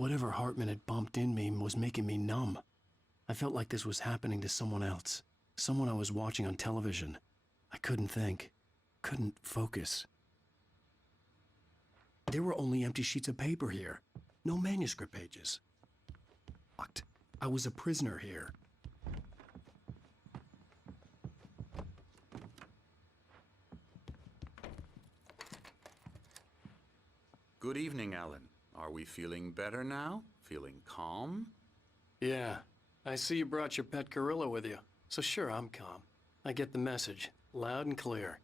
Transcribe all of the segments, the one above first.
Whatever Hartman had bumped in me was making me numb. I felt like this was happening to someone else. Someone I was watching on television. I couldn't think. Couldn't focus. There were only empty sheets of paper here. No manuscript pages. Locked. I was a prisoner here. Good evening, Alan. Are we feeling better now? Feeling calm? Yeah. I see you brought your pet gorilla with you. So sure, I'm calm. I get the message. Loud and clear.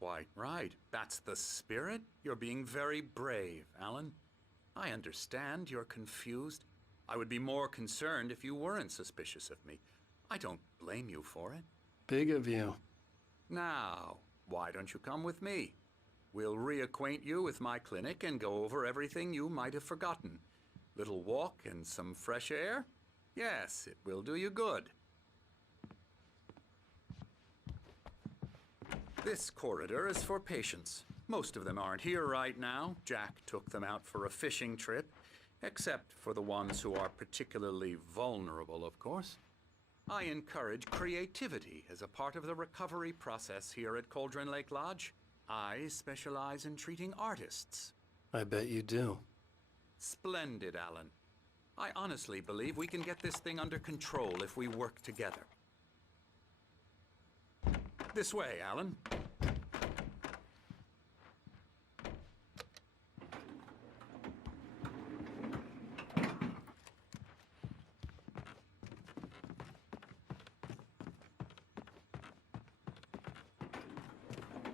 Quite right. That's the spirit. You're being very brave, Alan. I understand you're confused. I would be more concerned if you weren't suspicious of me. I don't blame you for it. Big of you. Now, why don't you come with me? We'll reacquaint you with my clinic and go over everything you might have forgotten. Little walk and some fresh air? Yes, it will do you good. This corridor is for patients. Most of them aren't here right now. Jack took them out for a fishing trip, except for the ones who are particularly vulnerable, of course. I encourage creativity as a part of the recovery process here at Cauldron Lake Lodge. I specialize in treating artists. I bet you do. Splendid, Alan. I honestly believe we can get this thing under control if we work together. This way, Alan.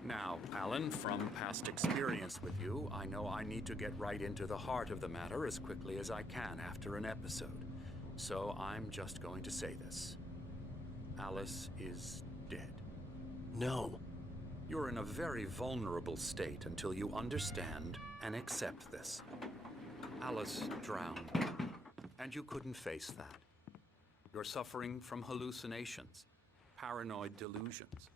Now, Alan, from past experience with you, I know I need to get right into the heart of the matter as quickly as I can after an episode. So I'm just going to say this. Alice is dead. No. You're in a very vulnerable state until you understand and accept this. Alice drowned, and you couldn't face that. You're suffering from hallucinations, paranoid delusions,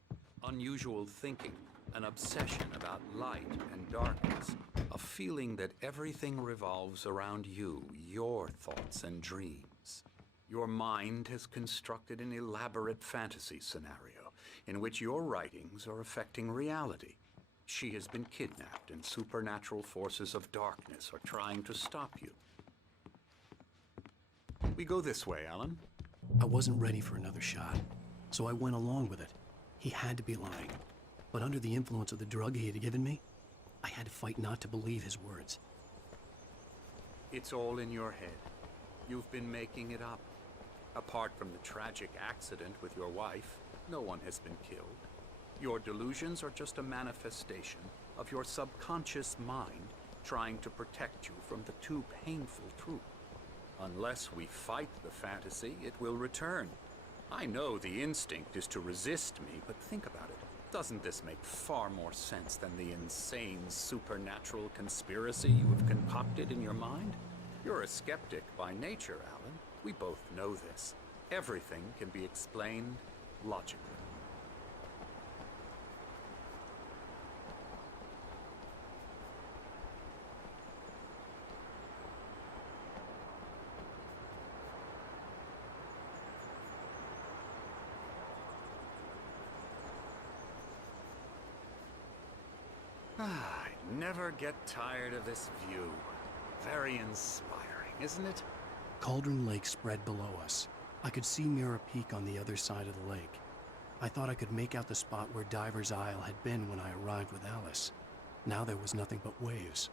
unusual thinking, an obsession about light and darkness, a feeling that everything revolves around you, your thoughts and dreams. Your mind has constructed an elaborate fantasy scenario in which your writings are affecting reality. She has been kidnapped and supernatural forces of darkness are trying to stop you. We go this way, Alan. I wasn't ready for another shot, so I went along with it. He had to be lying. But under the influence of the drug he had given me, I had to fight not to believe his words. It's all in your head. You've been making it up. Apart from the tragic accident with your wife, no one has been killed. Your delusions are just a manifestation of your subconscious mind trying to protect you from the too painful truth. Unless we fight the fantasy, it will return. I know the instinct is to resist me, but think about it. Doesn't this make far more sense than the insane supernatural conspiracy you have concocted in your mind? You're a skeptic by nature, Alan. We both know this. Everything can be explained logically. I never get tired of this view. Very inspiring, isn't it? Cauldron Lake spread below us. I could see Mirror Peak on the other side of the lake. I thought I could make out the spot where Diver's Isle had been when I arrived with Alice. Now there was nothing but waves.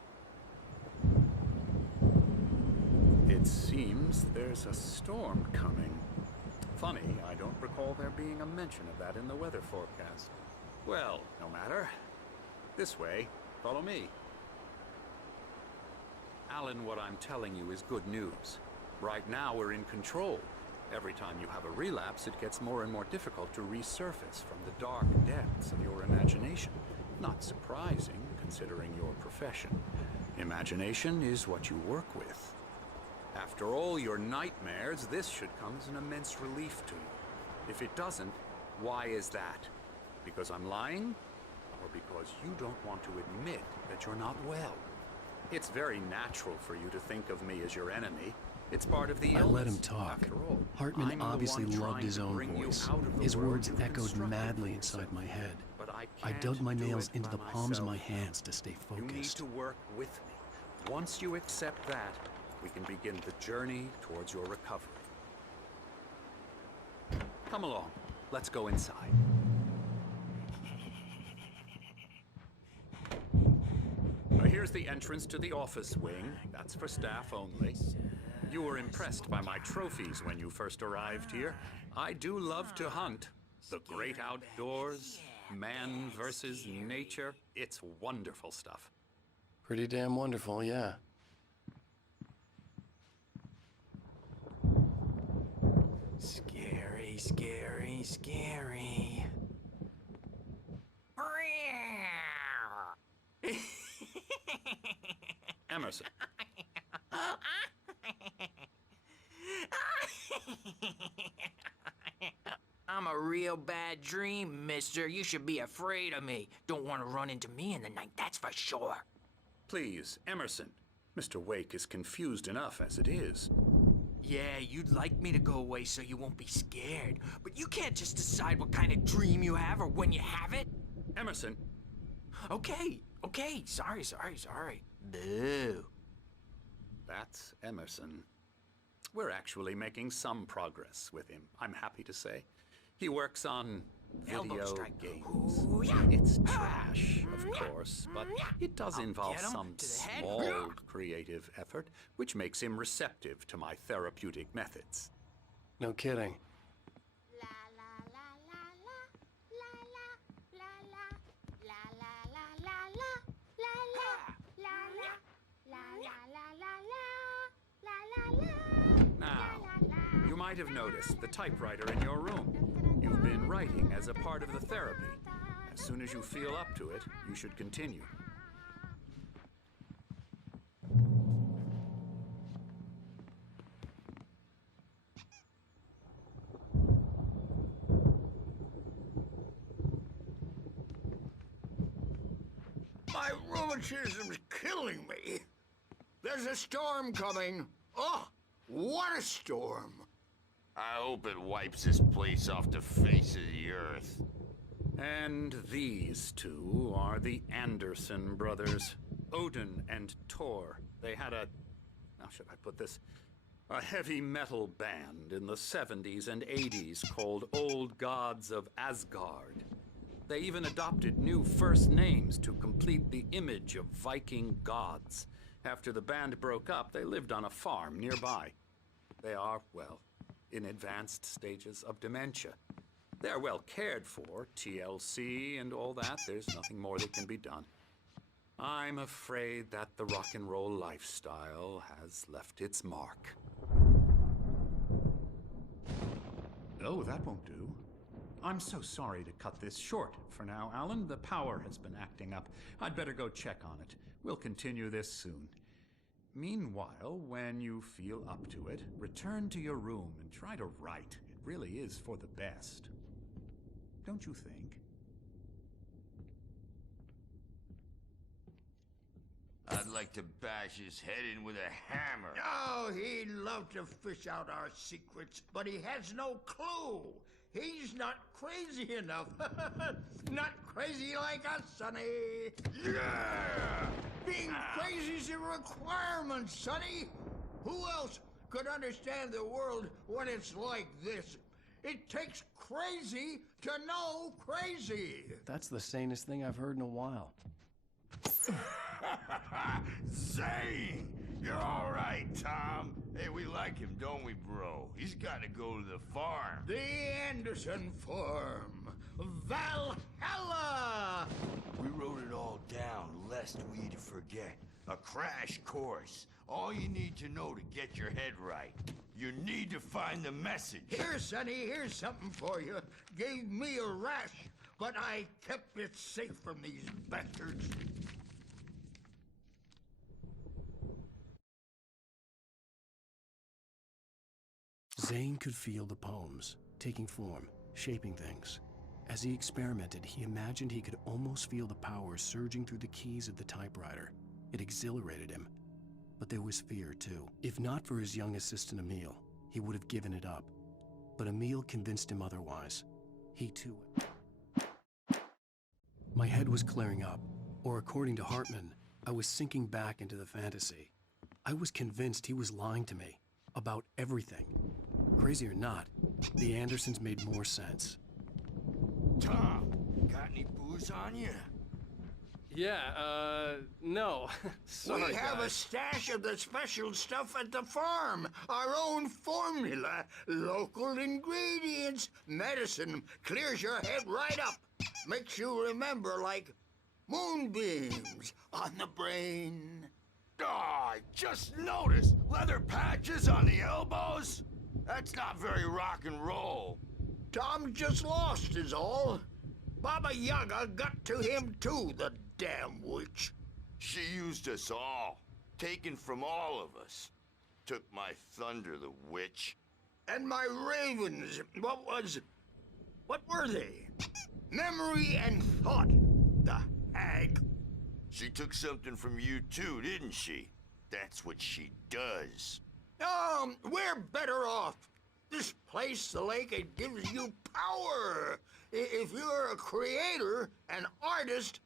It seems there's a storm coming. Funny, I don't recall there being a mention of that in the weather forecast. Well, no matter. This way. Follow me. Alan, what I'm telling you is good news. Right now, we're in control. Every time you have a relapse, it gets more and more difficult to resurface from the dark depths of your imagination. Not surprising, considering your profession. Imagination is what you work with. After all your nightmares, this should come as an immense relief to you. If it doesn't, why is that? Because I'm lying? Or because you don't want to admit that you're not well? It's very natural for you to think of me as your enemy. It's part of the I illness, let him talk. after all. Hartman I'm the obviously one loved trying his to own bring you voice. out of the His world words you've echoed constructed madly for inside yourself. my head. But I I can't dug my do nails it into by the palms of my myself. hands to stay You need focused. to work with me. Once you accept that, we can begin the journey towards your recovery. Come along. Let's go inside. Now, here's the entrance to the office wing. That's for staff only. You were impressed by my trophies when you first arrived here. I do love to hunt. The great outdoors, man versus nature. It's wonderful stuff. Pretty damn wonderful, yeah. Scary, scary, scary. Emerson. I'm a real bad dream, mister. You should be afraid of me. Don't want to run into me in the night, that's for sure. Please, Emerson. Mr. Wake is confused enough as it is. Yeah, you'd like me to go away so you won't be scared. But you can't just decide what kind of dream you have or when you have it. Emerson, Okay, sorry. Boo. that's Emerson. We're actually making some progress with him, I'm happy to say. He works on Elbow video strike. games. Ooh, yeah. It's trash, of course, but it does involve get 'em some to the head. small creative effort, which makes him receptive to my therapeutic methods. No kidding. La la la la la la la la la la la la la la la la la la la la Now, you might have noticed the typewriter in your room. You've been writing as a part of the therapy. As soon as you feel up to it, you should continue. My rheumatism's killing me. There's a storm coming. Oh, what a storm. I hope it wipes this place off the face of the earth. And these two are the Anderson brothers, Odin and Tor. They had how should I put this? A heavy metal band in the 70s and 80s called Old Gods of Asgard. They even adopted new first names to complete the image of Viking gods. After the band broke up, they lived on a farm nearby. They are, well, in advanced stages of dementia. They're well cared for, TLC and all that. There's nothing more that can be done. I'm afraid that the rock and roll lifestyle has left its mark. Oh, that won't do. I'm so sorry to cut this short for now, Alan. The power has been acting up. I'd better go check on it. We'll continue this soon. Meanwhile, when you feel up to it, return to your room and try to write. It really is for the best. Don't you think? I'd like to bash his head in with a hammer. Oh, he'd love to fish out our secrets, but he has no clue. He's not crazy enough. Not crazy like us, Sonny. Yeah! Being crazy's a requirement, Sonny. Who else could understand the world when it's like this? It takes crazy to know crazy. That's the sanest thing I've heard in a while. Zane! You're all right, Tom. Hey, we like him, don't we, bro? He's got to go to the farm. The Anderson Farm. Valhalla! We wrote it all down, lest we forget. A crash course. All you need to know to get your head right. You need to find the message. Here, Sonny, here's something for you. Gave me a rash, but I kept it safe from these bastards. Zane could feel the poems, taking form, shaping things. As he experimented, he imagined he could almost feel the power surging through the keys of the typewriter. It exhilarated him. But there was fear, too. If not for his young assistant Emil, he would have given it up. But Emil convinced him otherwise. He too... My head was clearing up, or according to Hartman, I was sinking back into the fantasy. I was convinced he was lying to me about everything. Crazy or not, the Andersons made more sense. Tom, got any booze on you? Yeah, no. Sorry, we have a guys. stash of the special stuff at the farm. Our own formula. Local ingredients. Medicine clears your head right up. Makes you remember like moonbeams on the brain. Oh, I just noticed. Leather patches on the elbows? That's not very rock and roll. Tom just lost is all. Baba Yaga got to him too, the damn witch. She used us all. Taken from all of us. Took my thunder, the witch. And my ravens, what were they? Memory and thought, the hag. She took something from you too, didn't she? That's what she does. We're better off. This place, the lake, it gives you power. If you're a creator, an artist,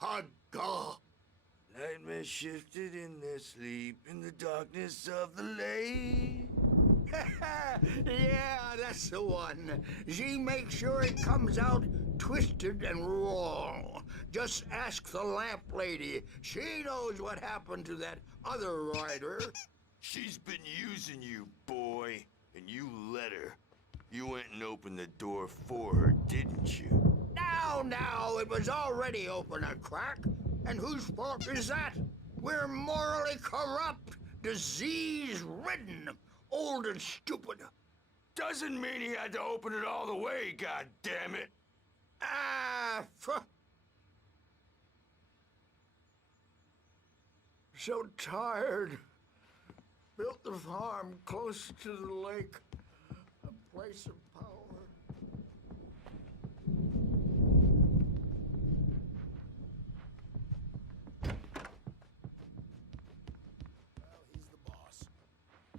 a god. Nightmare shifted in their sleep in the darkness of the lake. Yeah, that's the one. She makes sure it comes out twisted and wrong. Just ask the lamp lady. She knows what happened to that other writer. She's been using you, boy, and you let her. You went and opened the door for her, didn't you? Now, it was already open a crack. And whose fault is that? We're morally corrupt, disease-ridden, old and stupid. Doesn't mean he had to open it all the way, goddammit. So tired. Built the farm close to the lake. A place of power. He's the boss.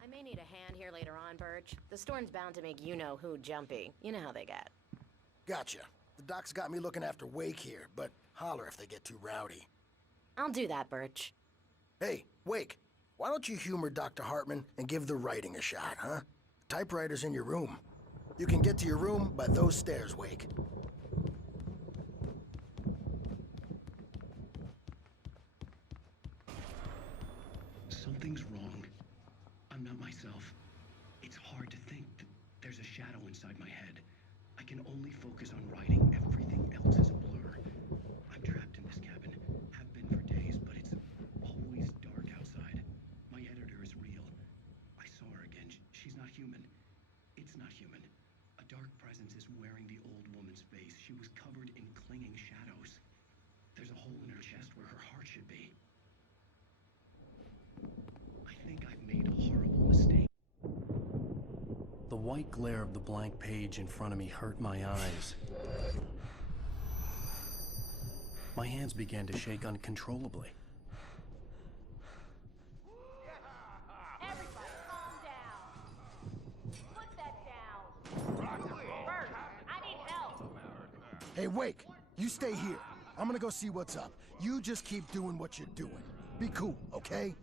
I may need a hand here later on, Birch. The storm's bound to make you-know-who jumpy. You know how they get. Gotcha. The doc's got me looking after Wake here, but holler if they get too rowdy. I'll do that, Birch. Hey, Wake, why don't you humor Dr. Hartman and give the writing a shot, huh? Typewriter's in your room. You can get to your room by those stairs, Wake. Something's wrong. I'm not myself. It's hard to think that there's a shadow inside my head. I can only focus on writing. Everything else is a blur. I'm trapped in this cabin. Have been for days, but it's always dark outside. My editor is real. I saw her again. She's not human. It's not human. A dark presence is wearing the old woman's face. She was covered in clinging shadows. There's a hole in her chest where her heart should be. I think I've made a horrible mistake. The white glare of the blank page in front of me hurt my eyes. My hands began to shake uncontrollably. Everybody, calm down. Put that down. Bert, I need help. Hey, Wake, you stay here. I'm gonna go see what's up. You just keep doing what you're doing. Be cool, okay?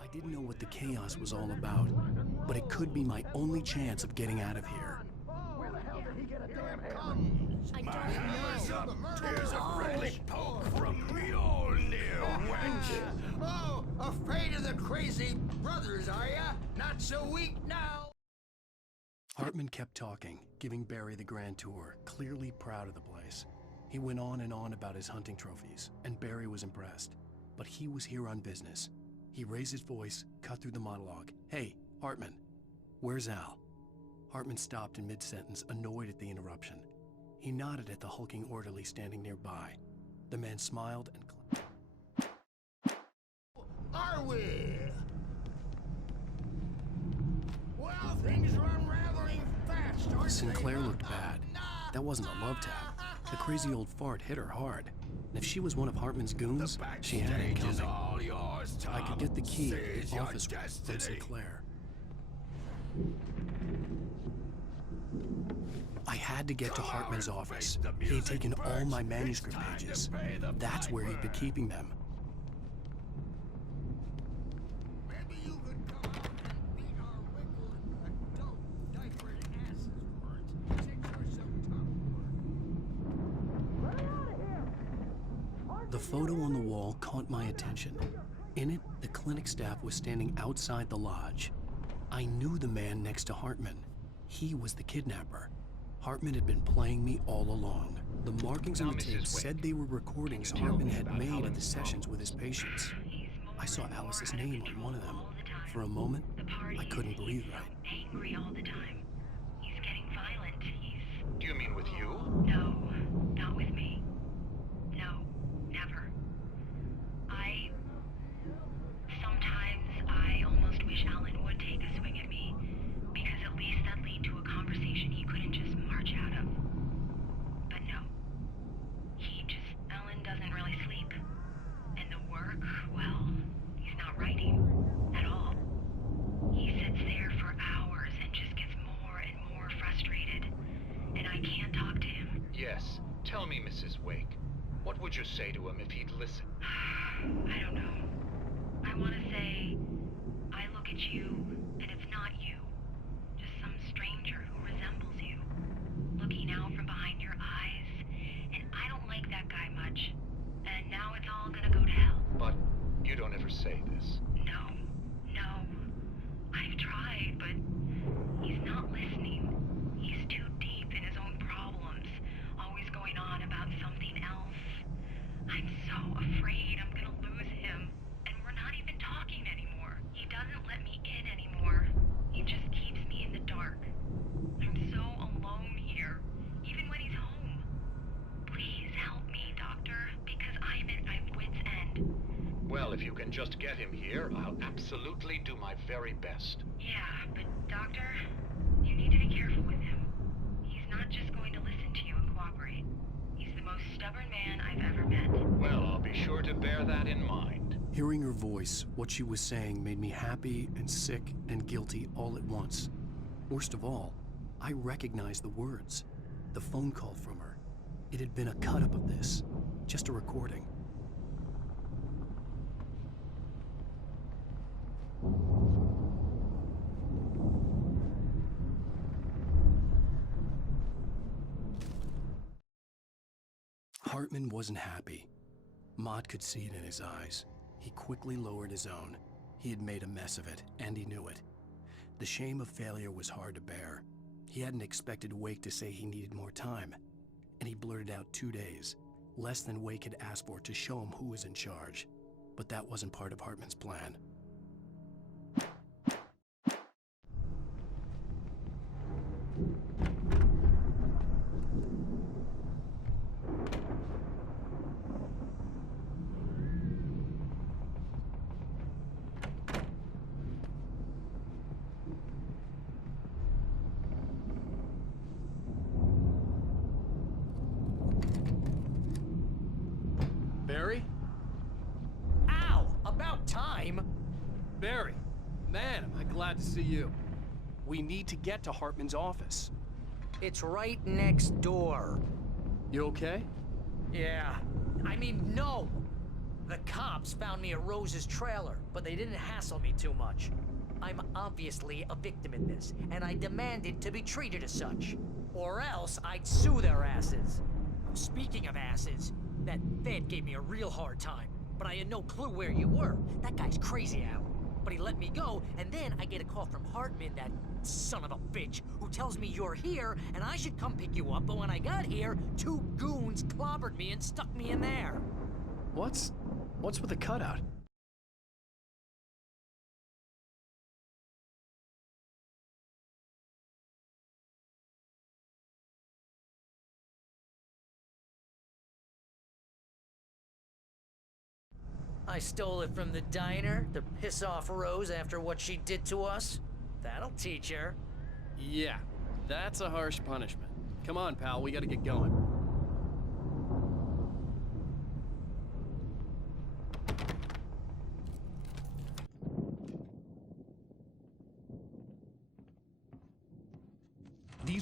I didn't know what the chaos was all about, but it could be my only chance of getting out of here. Where the hell did he get a damn I don't Hammer's know. up. Here's a friendly poke from Mjolnir, wench. Oh, afraid of the crazy brothers, are ya? Not so weak now. Hartman kept talking, giving Barry the grand tour, clearly proud of the place. He went on and on about his hunting trophies, and Barry was impressed. But he was here on business. He raised his voice, cut through the monologue. Hey, Hartman, where's Al? Hartman stopped in mid-sentence, annoyed at the interruption. He nodded at the hulking orderly standing nearby. The man smiled and clapped. Are we? Well, things are unraveling fast, aren't they? Sinclair looked bad. That wasn't a love tap. The crazy old fart hit her hard. And if she was one of Hartman's goons, she had it coming. I could get the key to the office from Sinclair. I had to get to Hartman's office. He had taken all my manuscript pages. That's where he'd been keeping them. Maybe you could come out and beat our wrinkled, adult, diapered asses for it. Six or some tough. The photo on the wall caught my attention. In it, the clinic staff was standing outside the lodge. I knew the man next to Hartman. He was the kidnapper. Hartman had been playing me all along. The markings on the tape said they were recordings Hartman had made at the sessions with his patients. I saw Alice's name on one of them. For a moment, I couldn't breathe right. Angry all the time. He's getting violent. Do you mean with you? No, not with me. No, never. Sometimes I almost wish Alan would take a swing at me, because at least that'd lead to a conversation he couldn't just march out of. But no. Alan doesn't really sleep. And the work, well, he's not writing at all. He sits there for hours and just gets more and more frustrated. And I can't talk to him. Yes. Tell me, Mrs. Wake. What would you say to him if he'd listen? I don't know. I want to say, I look at you, and it's not you. Just some stranger who resembles you. Looking out from behind your eyes. And I don't like that guy much. And now it's all gonna go to hell. But you don't ever say this. No. I've tried, but he's not listening. He's too deep in his own problems. Always going on about something else. I'm so afraid I'm gonna lose him. And we're not even talking anymore. He doesn't let me in anymore. He just keeps me in the dark. I'm so alone here, even when he's home. Please help me, Doctor, because I'm at my wit's end. Well, if you can just get him here, I'll absolutely do my very best. Yeah, but Doctor, you need to be careful with him. He's not just going to listen to you and cooperate. He's the most stubborn man I've ever met. Well, I'll be sure to bear that in mind. Hearing her voice, what she was saying made me happy and sick and guilty all at once. Worst of all, I recognized the words. The phone call from her. It had been a cut-up of this. Just a recording. Hartman wasn't happy. Maude could see it in his eyes. He quickly lowered his own. He had made a mess of it, and he knew it. The shame of failure was hard to bear. He hadn't expected Wake to say he needed more time, and he blurted out 2 days, less than Wake had asked for to show him who was in charge. But that wasn't part of Hartman's plan. Barry? Ow! About time! Barry! Man, am I glad to see you. We need to get to Hartman's office. It's right next door. You okay? Yeah. I mean, no! The cops found me at Rose's trailer, but they didn't hassle me too much. I'm obviously a victim in this, and I demanded to be treated as such. Or else I'd sue their asses. Speaking of asses, that Fed gave me a real hard time, but I had no clue where you were. That guy's crazy, Al. But he let me go, and then I get a call from Hartman, that son of a bitch, who tells me you're here, and I should come pick you up, but when I got here, 2 goons clobbered me and stuck me in there. What's with the cutout? I stole it from the diner to piss off Rose after what she did to us. That'll teach her. Yeah, that's a harsh punishment. Come on, pal, we gotta get going.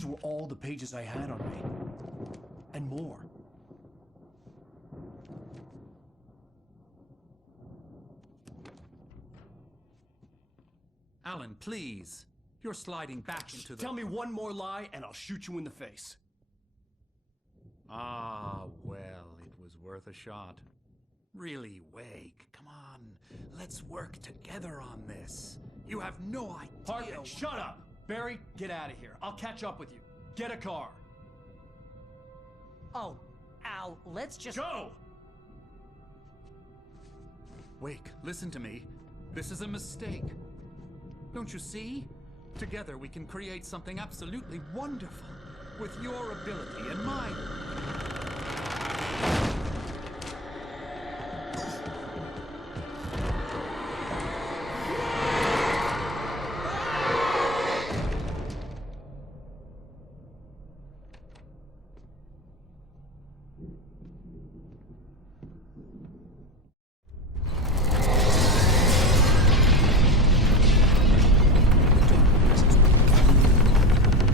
These were all the pages I had on me. And more. Alan, please. You're sliding back into the... Tell me one more lie and I'll shoot you in the face. Ah, well, it was worth a shot. Really, Wake, come on. Let's work together on this. You have no idea... Hartman, shut up! Barry, get out of here. I'll catch up with you. Get a car. Oh, Al, let's just... Go! Wake, listen to me. This is a mistake. Don't you see? Together we can create something absolutely wonderful. With your ability and mine.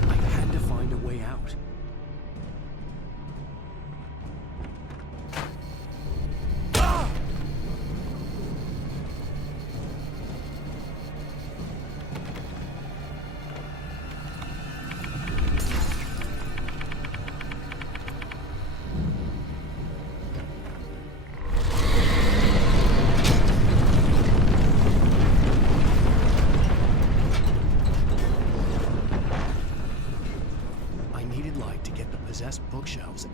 I had to find a way out. I needed light to get the possessed bookshelves